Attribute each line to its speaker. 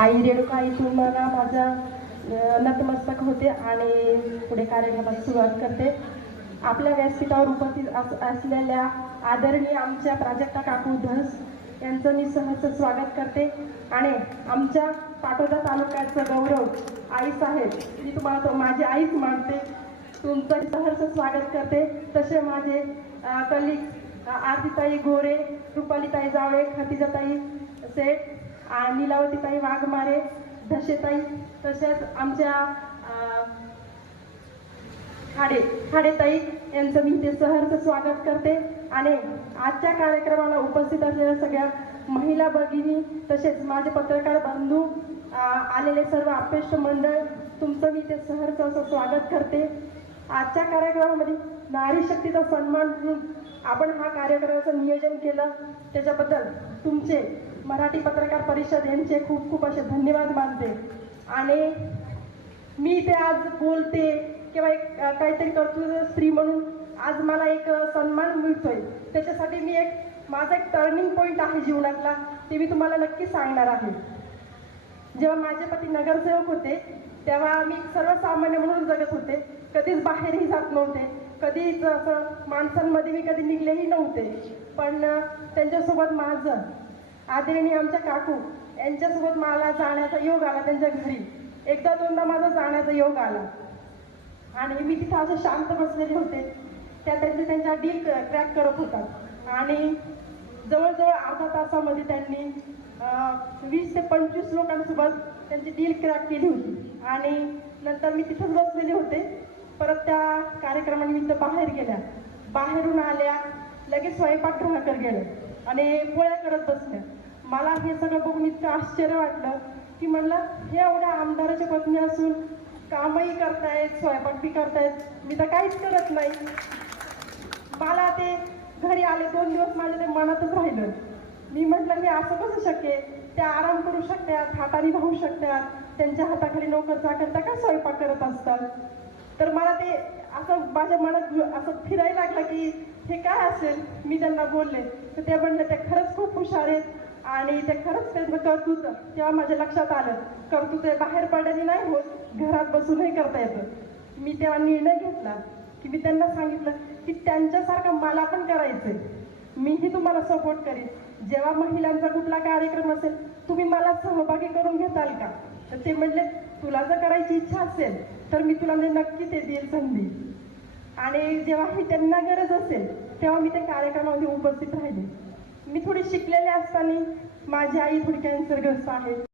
Speaker 1: आई रेणुका आई तुम्हाला माझा नतमस्तक होते आणि पुढे कार्यक्रमाला सुरुवात करते. आपल्या व्यासपीठावर उपस्थित असलेल्या आदरणीय आमच्या प्राजक्ता काकू धस यांचं मी सहज स्वागत करते. आणि आमच्या पाटोदा तालुक्याचं गौरव आई साहेब मी तुम्हाला तो माझी आईच मानते. तुमचं सहर्ष स्वागत करते. तसे माझे कलिक आरतीताई गोरे रुपालीताई जावळे खतिजाताई सेठ नीलावतीताई वाघमारे धशेताई तसेच आमच्या खाडे खाडेताई यांचं मी ते सहर्ष स्वागत करते. आणि आजच्या कार्यक्रमाला उपस्थित असलेल्या सगळ्या महिला भगिनी तसेच माझे पत्रकार बंधू आलेले सर्व अपेक्ष मंडळ तुमचं मी ते सहर्ष असं स्वागत करते. आजच्या कार्यक्रमामध्ये नारी शक्तीचा सन्मान म्हणून आपण हा कार्यक्रमाचं नियोजन केलं. त्याच्याबद्दल तुमचे मराठी पत्रकार परिषद यांचे खूप खूप असे धन्यवाद मानते. आणि मी ते आज बोलते किंवा एक काहीतरी करतो स्त्री म्हणून आज मला एक सन्मान मिळतोय. त्याच्यासाठी मी एक माझा एक टर्निंग पॉईंट आहे जीवनातला ते मी तुम्हाला नक्की सांगणार आहे. जेव्हा माझे पती नगरसेवक होते तेव्हा मी सर्वसामान्य म्हणून जगत होते. कधीच बाहेरही जात नव्हते. कधीच असं माणसांमध्ये मी कधी निघलेही नव्हते. पण त्यांच्यासोबत माझं आदरणीय आमच्या काकू यांच्यासोबत मला जाण्याचा योग आला त्यांच्या घरी. एकदा दोनदा माझा जाण्याचा योग आला. आणि मी तिथं असं शांत बसलेले होते. त्या त्यांचे त्यांच्या डील क्रॅक करत होतात आणि जवळजवळ अर्धा तासामध्ये त्यांनी वीस ते पंचवीस लोकांसोबत त्यांची डील क्रॅक केली होती. आणि नंतर मी तिथंच बसलेले होते. परत त्या कार्यक्रमानिमित्त बाहेर गेल्या. बाहेरून आल्या लगेच स्वयंपाकगृहाकडे गेलं आणि पोळ्या करत बसल्या. मला हे सगळं बघून इतकं आश्चर्य वाटलं की म्हणलं हे एवढ्या आमदाराच्या पत्नी असून कामही करतायत स्वयंपाक बी करतायत. मी तर काहीच करत नाही. मला ते घरी आले दोन दिवस माझ्या ते मनातच राहिलं. मी म्हटलं मी असं कसं शक्य त्या आराम करू शकतात हाताने धावू शकतात त्यांच्या हाताखाली नोकर चाकर त्या का स्वयंपाक करत असतात? तर मला ते असं माझ्या मनात असं फिरायला लागलं की हे काय असेल? मी त्यांना बोलले. तर ते म्हणले ते खरंच खूप हुशार आहेत आणि ते खरंच त्यांचं कर्तृत्व तेव्हा माझ्या लक्षात आलं. कर्तृत्व बाहेर पडल्याने नाही होत घरात बसूनही करता येतं. मी तेव्हा निर्णय घेतला की मी त्यांना सांगितलं की त्यांच्यासारखं मला पण करायचंय. मीही तुम्हाला सपोर्ट करीन. जेव्हा महिलांचा कुठला कार्यक्रम असेल तुम्ही मला सहभागी करून घेताल का? तर ते म्हणले तुला जर करायची इच्छा असेल तर मी तुला म्हणजे नक्की ते देईल संधी. आणि जेव्हा ही त्यांना गरज असेल तेव्हा मी त्या कार्यक्रमामध्ये उपस्थित राहिले. मी थोडी शिकलेले असताना माझी आई थोडी कॅन्सरग्रस्त आहे.